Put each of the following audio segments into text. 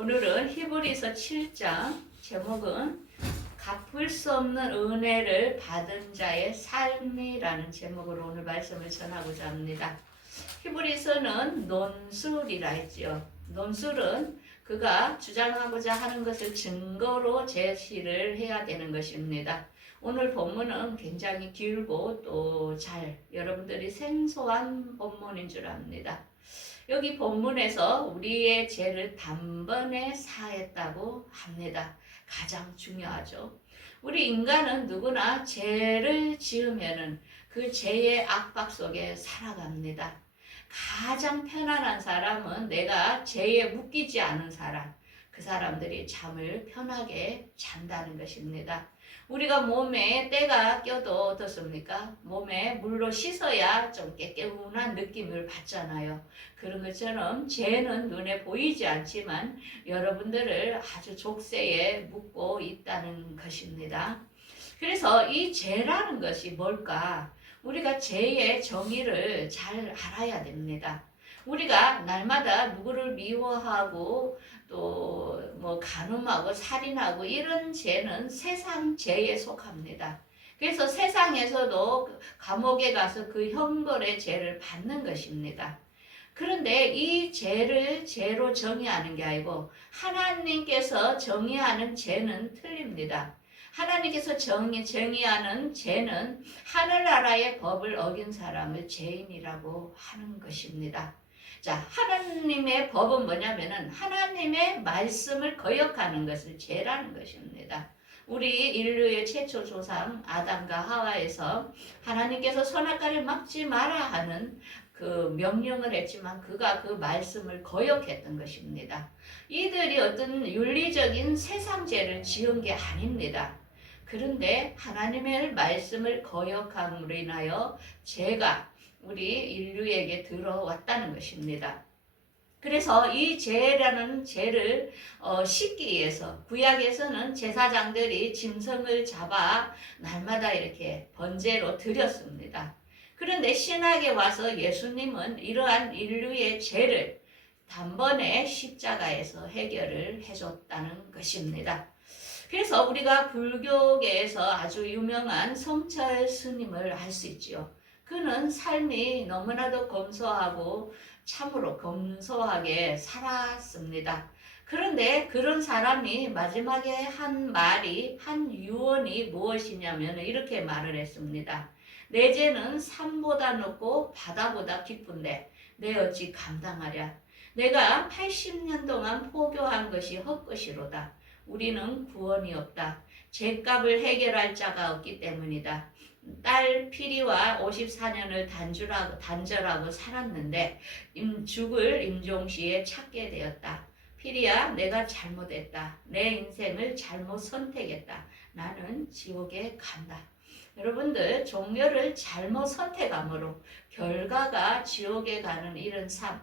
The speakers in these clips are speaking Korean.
오늘은 히브리서 7장 제목은 갚을 수 없는 은혜를 받은 자의 삶이라는 제목으로 오늘 말씀을 전하고자 합니다. 히브리서는 논술이라 했지요. 논술은 그가 주장하고자 하는 것을 증거로 제시를 해야 되는 것입니다. 오늘 본문은 굉장히 길고 또 여러분들이 생소한 본문인 줄 압니다. 여기 본문에서 우리의 죄를 단번에 사했다고 합니다. 가장 중요하죠. 우리 인간은 누구나 죄를 지으면은 그 죄의 압박 속에 살아갑니다. 가장 편안한 사람은 내가 죄에 묶이지 않은 사람, 그 사람들이 잠을 편하게 잔다는 것입니다. 우리가 몸에 때가 껴도 어떻습니까? 몸에 물로 씻어야 좀 깨끗한 느낌을 받잖아요. 그런 것처럼 죄는 눈에 보이지 않지만 여러분들을 아주 족쇄에 묶고 있다는 것입니다. 그래서 이 죄라는 것이 뭘까? 우리가 죄의 정의를 잘 알아야 됩니다. 우리가 날마다 누구를 미워하고 또 간음하고 살인하고 이런 죄는 세상 죄에 속합니다. 그래서 세상에서도 감옥에 가서 그 형벌의 죄를 받는 것입니다. 그런데 이 죄를 죄로 정의하는 게 아니고 하나님께서 정의하는 죄는 틀립니다. 하나님께서 정의하는 죄는 하늘나라의 법을 어긴 사람을 죄인이라고 하는 것입니다. 자, 하나님의 법은 뭐냐면은 하나님의 말씀을 거역하는 것을 죄라는 것입니다. 우리 인류의 최초 조상 아담과 하와에서 하나님께서 선악과를 먹지 마라 하는 그 명령을 했지만 그가 그 말씀을 거역했던 것입니다. 이들이 어떤 윤리적인 세상 죄를 지은 게 아닙니다. 그런데 하나님의 말씀을 거역함으로 인하여 죄가 우리 인류에게 들어왔다는 것입니다. 그래서 이 죄라는 죄를 씻기 위해서 구약에서는 제사장들이 짐승을 잡아 날마다 이렇게 번제로 드렸습니다. 그런데 신약에 와서 예수님은 이러한 인류의 죄를 단번에 십자가에서 해결을 해줬다는 것입니다. 그래서 우리가 불교계에서 아주 유명한 성철 스님을 알 수 있지요. 그는 삶이 너무나도 검소하고 참으로 검소하게 살았습니다. 그런데 그런 사람이 마지막에 한 말이, 한 유언이 무엇이냐면 이렇게 말을 했습니다. 내 죄는 산보다 높고 바다보다 깊은데 내 어찌 감당하랴. 내가 80년 동안 포교한 것이 헛것이로다. 우리는 구원이 없다. 죄값을 해결할 자가 없기 때문이다. 딸 피리와 54년을 단절하고 살았는데 죽을 임종시에 찾게 되었다. 피리야, 내가 잘못했다. 내 인생을 잘못 선택했다. 나는 지옥에 간다. 여러분들, 종교를 잘못 선택함으로 결과가 지옥에 가는 이런 삶,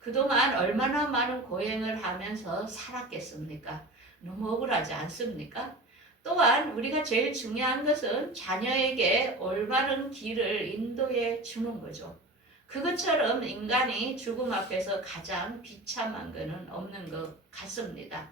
그동안 얼마나 많은 고행을 하면서 살았겠습니까? 너무 억울하지 않습니까? 또한 우리가 제일 중요한 것은 자녀에게 올바른 길을 인도해 주는 거죠. 그것처럼 인간이 죽음 앞에서 가장 비참한 것은 없는 것 같습니다.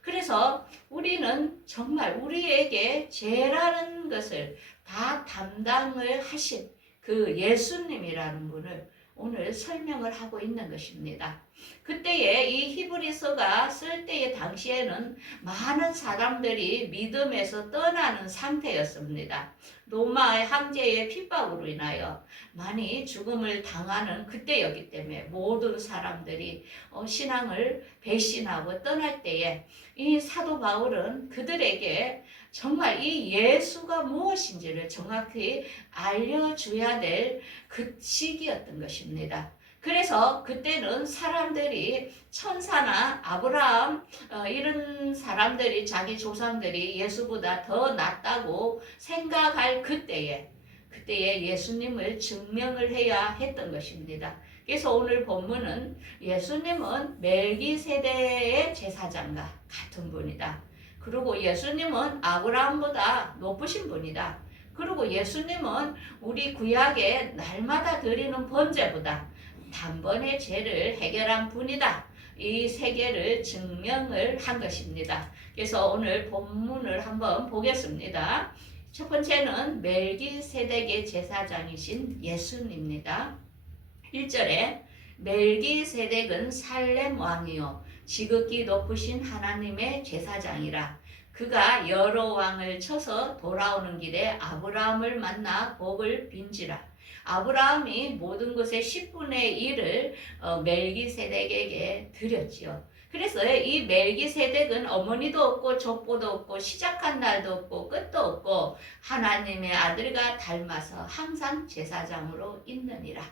그래서 우리는 정말 우리에게 죄라는 것을 다 담당을 하신 그 예수님이라는 분을 오늘 설명을 하고 있는 것입니다. 그때에 이 히브리서가 쓸 때의 당시에는 많은 사람들이 믿음에서 떠나는 상태였습니다. 로마의 황제의 핍박으로 인하여 많이 죽음을 당하는 그때였기 때문에 모든 사람들이 신앙을 배신하고 떠날 때에 이 사도 바울은 그들에게 정말 이 예수가 무엇인지를 정확히 알려줘야 될 그 시기였던 것입니다. 그래서 그때는 사람들이 천사나 아브라함 이런 사람들이 자기 조상들이 예수보다 더 낫다고 생각할 그때에 예수님을 증명을 해야 했던 것입니다. 그래서 오늘 본문은 예수님은 멜기세덱의 제사장과 같은 분이다. 그리고 예수님은 아브라함보다 높으신 분이다. 그리고 예수님은 우리 구약에 날마다 드리는 번제보다 단번에 죄를 해결한 분이다. 이 세계를 증명을 한 것입니다. 그래서 오늘 본문을 한번 보겠습니다. 첫 번째는 멜기세덱의 제사장이신 예수입니다. 1절에 멜기세덱은 살렘 왕이요 지극히 높으신 하나님의 제사장이라. 그가 여러 왕을 쳐서 돌아오는 길에 아브라함을 만나 복을 빈지라. 아브라함이 모든 것의 10분의 1을 멜기세덱에게 드렸지요. 그래서 이 멜기세덱은 어머니도 없고 족보도 없고 시작한 날도 없고 끝도 없고 하나님의 아들과 닮아서 항상 제사장으로 있느니라.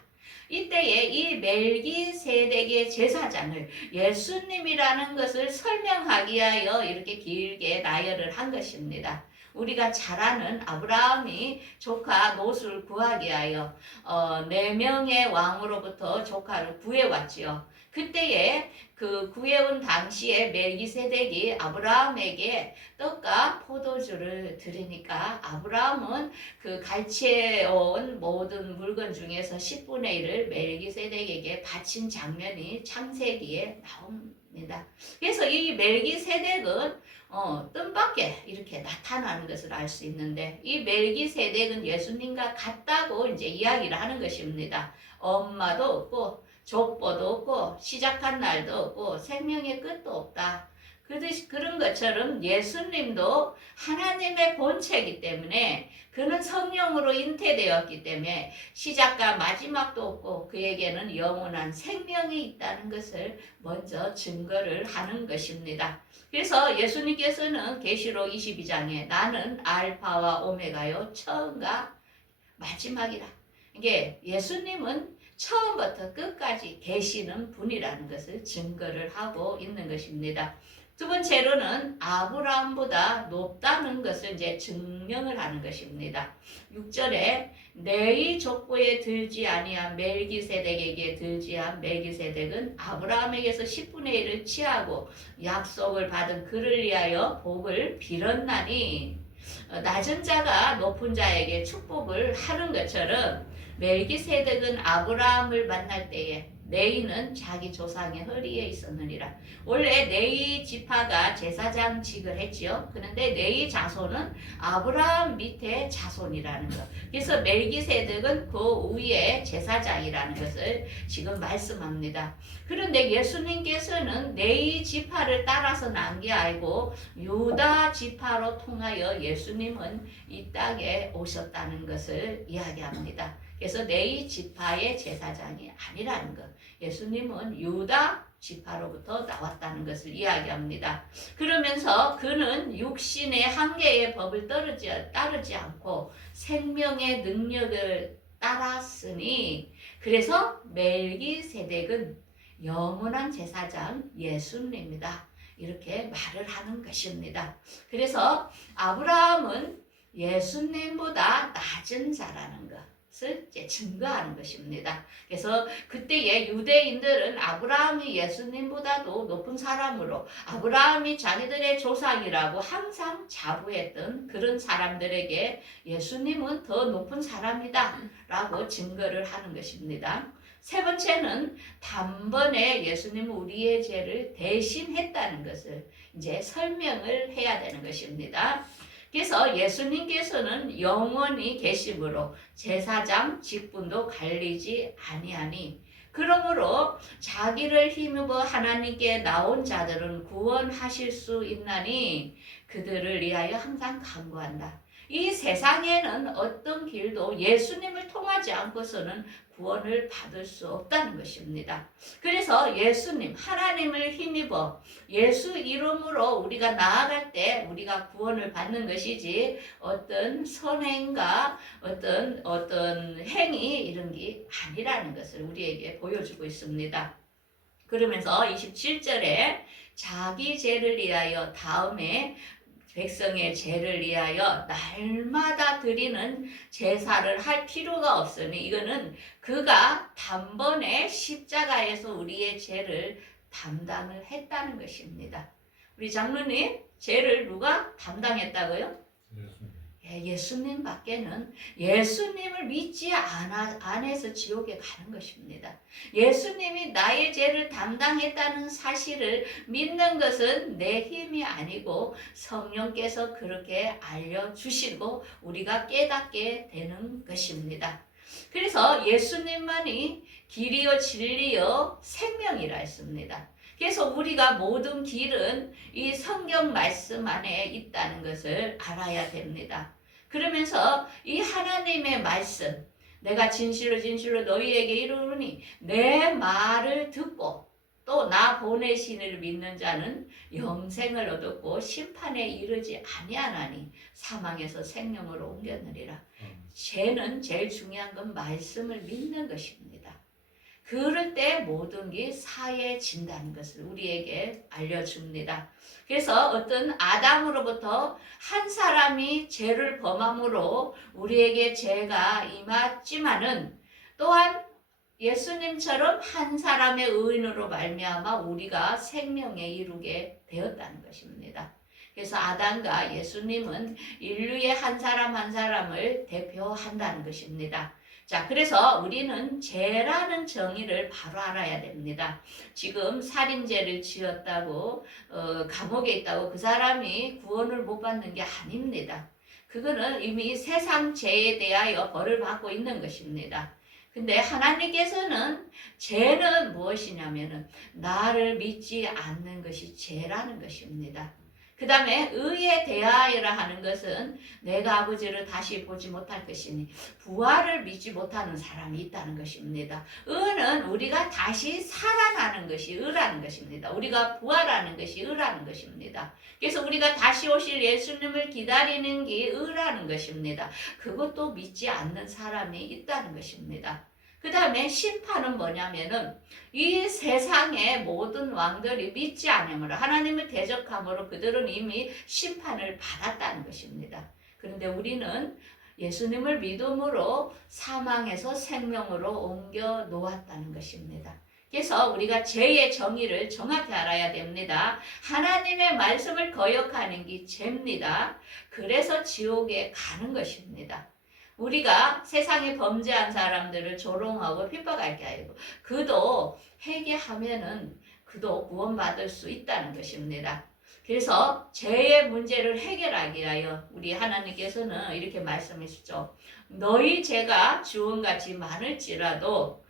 이때에 이 멜기세덱의 제사장을 예수님이라는 것을 설명하기 위하여 이렇게 길게 나열을 한 것입니다. 우리가 잘 아는 아브라함이 조카 롯을 구하기 위하여 4명의 왕으로부터 조카를 구해왔지요. 그때에 그 구해온 당시에 멜기세덱이 아브라함에게 떡과 포도주를 드리니까 아브라함은 그 갈취해온 모든 물건 중에서 10분의 1을 멜기세덱에게 바친 장면이 창세기에 나옵니다. 그래서 이 멜기세덱은 뜻밖에 이렇게 나타나는 것을 알 수 있는데 이 멜기세덱은 예수님과 같다고 이제 이야기를 하는 것입니다. 엄마도 없고 족보도 없고 시작한 날도 없고 생명의 끝도 없다. 그런 것처럼 예수님도 하나님의 본체이기 때문에 그는 성령으로 잉태되었기 때문에 시작과 마지막도 없고 그에게는 영원한 생명이 있다는 것을 먼저 증거를 하는 것입니다. 그래서 예수님께서는 계시록 22장에 나는 알파와 오메가요 처음과 마지막이라. 이게 예수님은 처음부터 끝까지 계시는 분이라는 것을 증거를 하고 있는 것입니다. 두 번째로는 아브라함보다 높다는 것을 이제 증명을 하는 것입니다. 6절에 내의 족보에 들지 아니한 멜기세덱에게 들지한 멜기세덱은 아브라함에게서 10분의 1을 취하고 약속을 받은 그를 위하여 복을 빌었나니 낮은 자가 높은 자에게 축복을 하는 것처럼 멜기세덱은 아브라함을 만날 때에 레이는 자기 조상의 허리에 있었느니라. 원래 레이 지파가 제사장직을 했지요. 그런데 레이 자손은 아브라함 밑에 자손이라는 것. 그래서 멜기세덱은 그 위에 제사장이라는 것을 지금 말씀합니다. 그런데 예수님께서는 레이 지파를 따라서 난 게 아니고 유다 지파로 통하여 예수님은 이 땅에 오셨다는 것을 이야기합니다. 그래서 레위 지파의 제사장이 아니라는 것. 예수님은 유다 지파로부터 나왔다는 것을 이야기합니다. 그러면서 그는 육신의 한계의 법을 따르지 않고 생명의 능력을 따랐으니 그래서 멜기세덱은 영원한 제사장 예수님입니다. 이렇게 말을 하는 것입니다. 그래서 아브라함은 예수님보다 낮은 자라는 것을 이제 증거하는 것입니다. 그래서 그때의 유대인들은 아브라함이 예수님보다도 높은 사람으로 아브라함이 자기들의 조상이라고 항상 자부했던 그런 사람들에게 예수님은 더 높은 사람이다 라고 증거를 하는 것입니다. 세 번째는 단번에 예수님은 우리의 죄를 대신했다는 것을 이제 설명을 해야 되는 것입니다. 그래서 예수님께서는 영원히 계심으로 제사장 직분도 갈리지 아니하니 그러므로 자기를 힘입어 하나님께 나온 자들은 구원하실 수 있나니 그들을 위하여 항상 간구한다. 이 세상에는 어떤 길도 예수님을 통하지 않고서는 구원을 받을 수 없다는 것입니다. 그래서 예수님, 하나님을 힘입어 예수 이름으로 우리가 나아갈 때 우리가 구원을 받는 것이지 어떤 선행과 어떤 행위 이런 게 아니라는 것을 우리에게 보여주고 있습니다. 그러면서 27절에 자기 죄를 위하여 다음에 백성의 죄를 위하여 날마다 드리는 제사를 할 필요가 없으니 이거는 그가 단번에 십자가에서 우리의 죄를 담당을 했다는 것입니다. 우리 장로님, 죄를 누가 담당했다고요? 예수님밖에는 예수님을 믿지 않아서 지옥에 가는 것입니다. 예수님이 나의 죄를 담당했다는 사실을 믿는 것은 내 힘이 아니고 성령께서 그렇게 알려주시고 우리가 깨닫게 되는 것입니다. 그래서 예수님만이 길이요 진리요 생명이라 했습니다. 그래서 우리가 모든 길은 이 성경 말씀 안에 있다는 것을 알아야 됩니다. 그러면서 이 하나님의 말씀, 내가 진실로 진실로 너희에게 이르노니 내 말을 듣고 또 나 보내시니를 믿는 자는 영생을 얻었고 심판에 이르지 아니하나니 사망에서 생명으로 옮겼느니라. 죄는 제일 중요한 건 말씀을 믿는 것입니다. 그럴 때 모든 게 사해진다는 것을 우리에게 알려줍니다. 그래서 어떤 아담으로부터 한 사람이 죄를 범함으로 우리에게 죄가 임했지만은 또한 예수님처럼 한 사람의 의인으로 말미암아 우리가 생명에 이르게 되었다는 것입니다. 그래서 아담과 예수님은 인류의 한 사람 한 사람을 대표한다는 것입니다. 자, 그래서 우리는 죄라는 정의를 바로 알아야 됩니다. 지금 살인죄를 지었다고 감옥에 있다고 그 사람이 구원을 못 받는 게 아닙니다. 그거는 이미 세상 죄에 대하여 벌을 받고 있는 것입니다. 근데 하나님께서는 죄는 무엇이냐면은 나를 믿지 않는 것이 죄라는 것입니다. 그 다음에 의에 대하여라 하는 것은 내가 아버지를 다시 보지 못할 것이니 부활을 믿지 못하는 사람이 있다는 것입니다. 의는 우리가 다시 살아나는 것이 의라는 것입니다. 우리가 부활하는 것이 의라는 것입니다. 그래서 우리가 다시 오실 예수님을 기다리는 게 의라는 것입니다. 그것도 믿지 않는 사람이 있다는 것입니다. 그 다음에 심판은 뭐냐면은 이 세상의 모든 왕들이 믿지 않음으로 하나님을 대적함으로 그들은 이미 심판을 받았다는 것입니다. 그런데 우리는 예수님을 믿음으로 사망에서 생명으로 옮겨 놓았다는 것입니다. 그래서 우리가 죄의 정의를 정확히 알아야 됩니다. 하나님의 말씀을 거역하는 게 죄입니다. 그래서 지옥에 가는 것입니다. 우리가 세상에 범죄한 사람들을 조롱하고 핍박할 게 아니고 그도 회개하면은 그도 구원받을 수 있다는 것입니다. 그래서 죄의 문제를 해결하기 위하여 우리 하나님께서는 이렇게 말씀하시죠. 너희 죄가 주원같이 많을지라도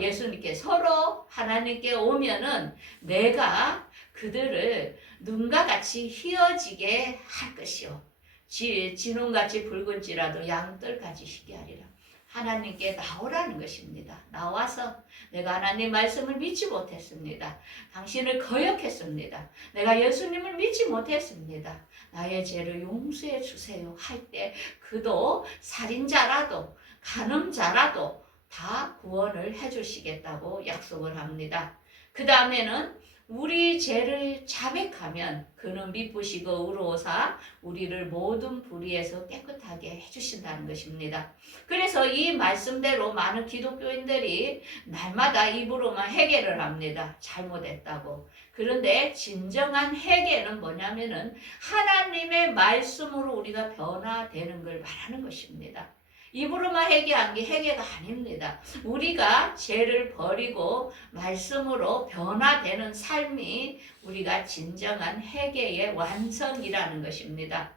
예수님께 서로 하나님께 오면은 내가 그들을 눈과 같이 휘어지게 할 것이요. 진홍같이 붉은지라도 양털같이 희게 하리라. 하나님께 나오라는 것입니다. 나와서 내가 하나님 말씀을 믿지 못했습니다. 당신을 거역했습니다. 내가 예수님을 믿지 못했습니다. 나의 죄를 용서해 주세요 할 때 그도 살인자라도 간음자라도 다 구원을 해주시겠다고 약속을 합니다. 그 다음에는 우리 죄를 자백하면 그는 미쁘시고 의로우사 우리를 모든 불의에서 깨끗하게 해주신다는 것입니다. 그래서 이 말씀대로 많은 기독교인들이 날마다 입으로만 회개를 합니다. 잘못했다고. 그런데 진정한 회개는 뭐냐면은 하나님의 말씀으로 우리가 변화되는 걸 말하는 것입니다. 입으로만 회개한 게 회개가 아닙니다. 우리가 죄를 버리고 말씀으로 변화되는 삶이 우리가 진정한 회개의 완성이라는 것입니다.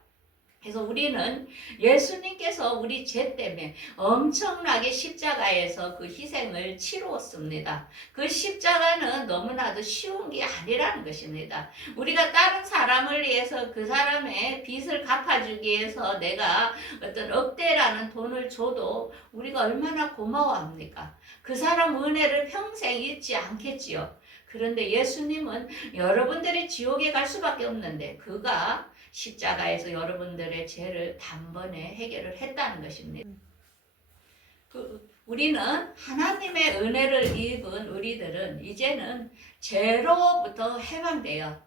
그래서 우리는 예수님께서 우리 죄 때문에 엄청나게 십자가에서 그 희생을 치루었습니다. 그 십자가는 너무나도 쉬운 게 아니라는 것입니다. 우리가 다른 사람을 위해서 그 사람의 빚을 갚아주기 위해서 내가 어떤 억대라는 돈을 줘도 우리가 얼마나 고마워합니까? 그 사람 은혜를 평생 잊지 않겠지요. 그런데 예수님은 여러분들이 지옥에 갈 수밖에 없는데 그가 십자가에서 여러분들의 죄를 단번에 해결을 했다는 것입니다. 우리는 하나님의 은혜를 입은 우리들은 이제는 죄로부터 해방되어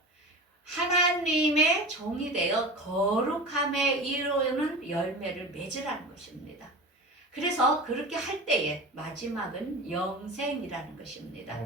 하나님의 종이 되어 거룩함에 이르는 열매를 맺으라는 것입니다. 그래서 그렇게 할 때에 마지막은 영생이라는 것입니다.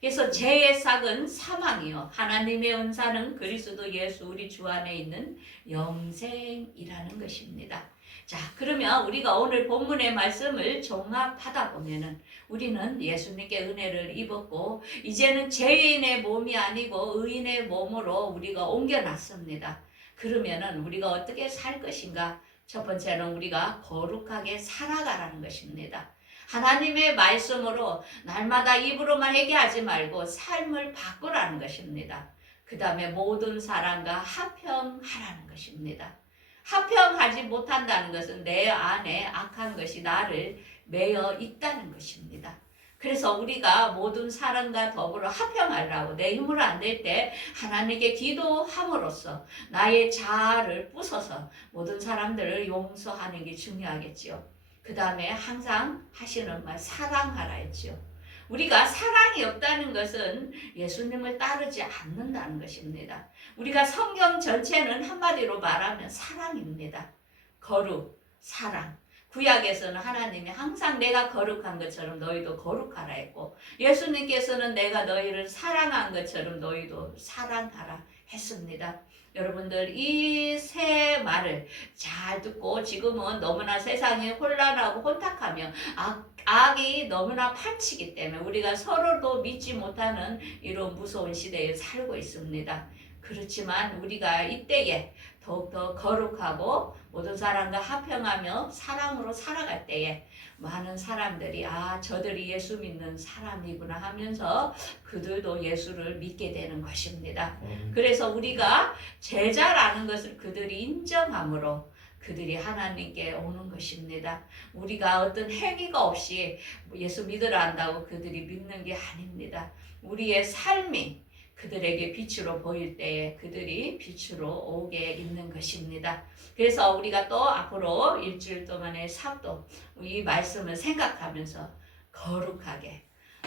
그래서 죄의 삭은 사망이요 하나님의 은사는 그리스도 예수 우리 주 안에 있는 영생이라는 것입니다. 자, 그러면 우리가 오늘 본문의 말씀을 종합하다 보면은 우리는 예수님께 은혜를 입었고 이제는 죄인의 몸이 아니고 의인의 몸으로 우리가 옮겨놨습니다. 그러면은 우리가 어떻게 살 것인가? 첫 번째는 우리가 거룩하게 살아가라는 것입니다. 하나님의 말씀으로 날마다 입으로만 얘기하지 말고 삶을 바꾸라는 것입니다. 그 다음에 모든 사람과 화평하라는 것입니다. 화평하지 못한다는 것은 내 안에 악한 것이 나를 매여 있다는 것입니다. 그래서 우리가 모든 사람과 더불어 화평하려고 내 힘으로 안 될 때 하나님께 기도함으로써 나의 자아를 부숴서 모든 사람들을 용서하는 게 중요하겠지요. 그 다음에 항상 하시는 말 사랑하라 했지요. 우리가 사랑이 없다는 것은 예수님을 따르지 않는다는 것입니다. 우리가 성경 전체는 한마디로 말하면 사랑입니다. 거룩, 사랑. 구약에서는 하나님이 항상 내가 거룩한 것처럼 너희도 거룩하라 했고 예수님께서는 내가 너희를 사랑한 것처럼 너희도 사랑하라 했습니다. 여러분들 이 세 말을 잘 듣고 지금은 너무나 세상이 혼란하고 혼탁하며 악이 너무나 판치기 때문에 우리가 서로도 믿지 못하는 이런 무서운 시대에 살고 있습니다. 그렇지만 우리가 이때에 더욱더 거룩하고 모든 사람과 화평하며 사랑으로 살아갈 때에 많은 사람들이 저들이 예수 믿는 사람이구나 하면서 그들도 예수를 믿게 되는 것입니다. 그래서 우리가 제자라는 것을 그들이 인정함으로 그들이 하나님께 오는 것입니다. 우리가 어떤 행위가 없이 예수 믿으라 한다고 그들이 믿는 게 아닙니다. 우리의 삶이 그들에게 빛으로 보일 때에 그들이 빛으로 오게 있는 것입니다. 그래서 우리가 또 앞으로 일주일 동안의 삶도 이 말씀을 생각하면서 거룩하게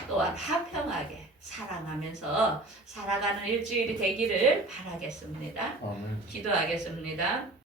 또한 화평하게 사랑하면서 살아가는 일주일이 되기를 바라겠습니다. 기도하겠습니다.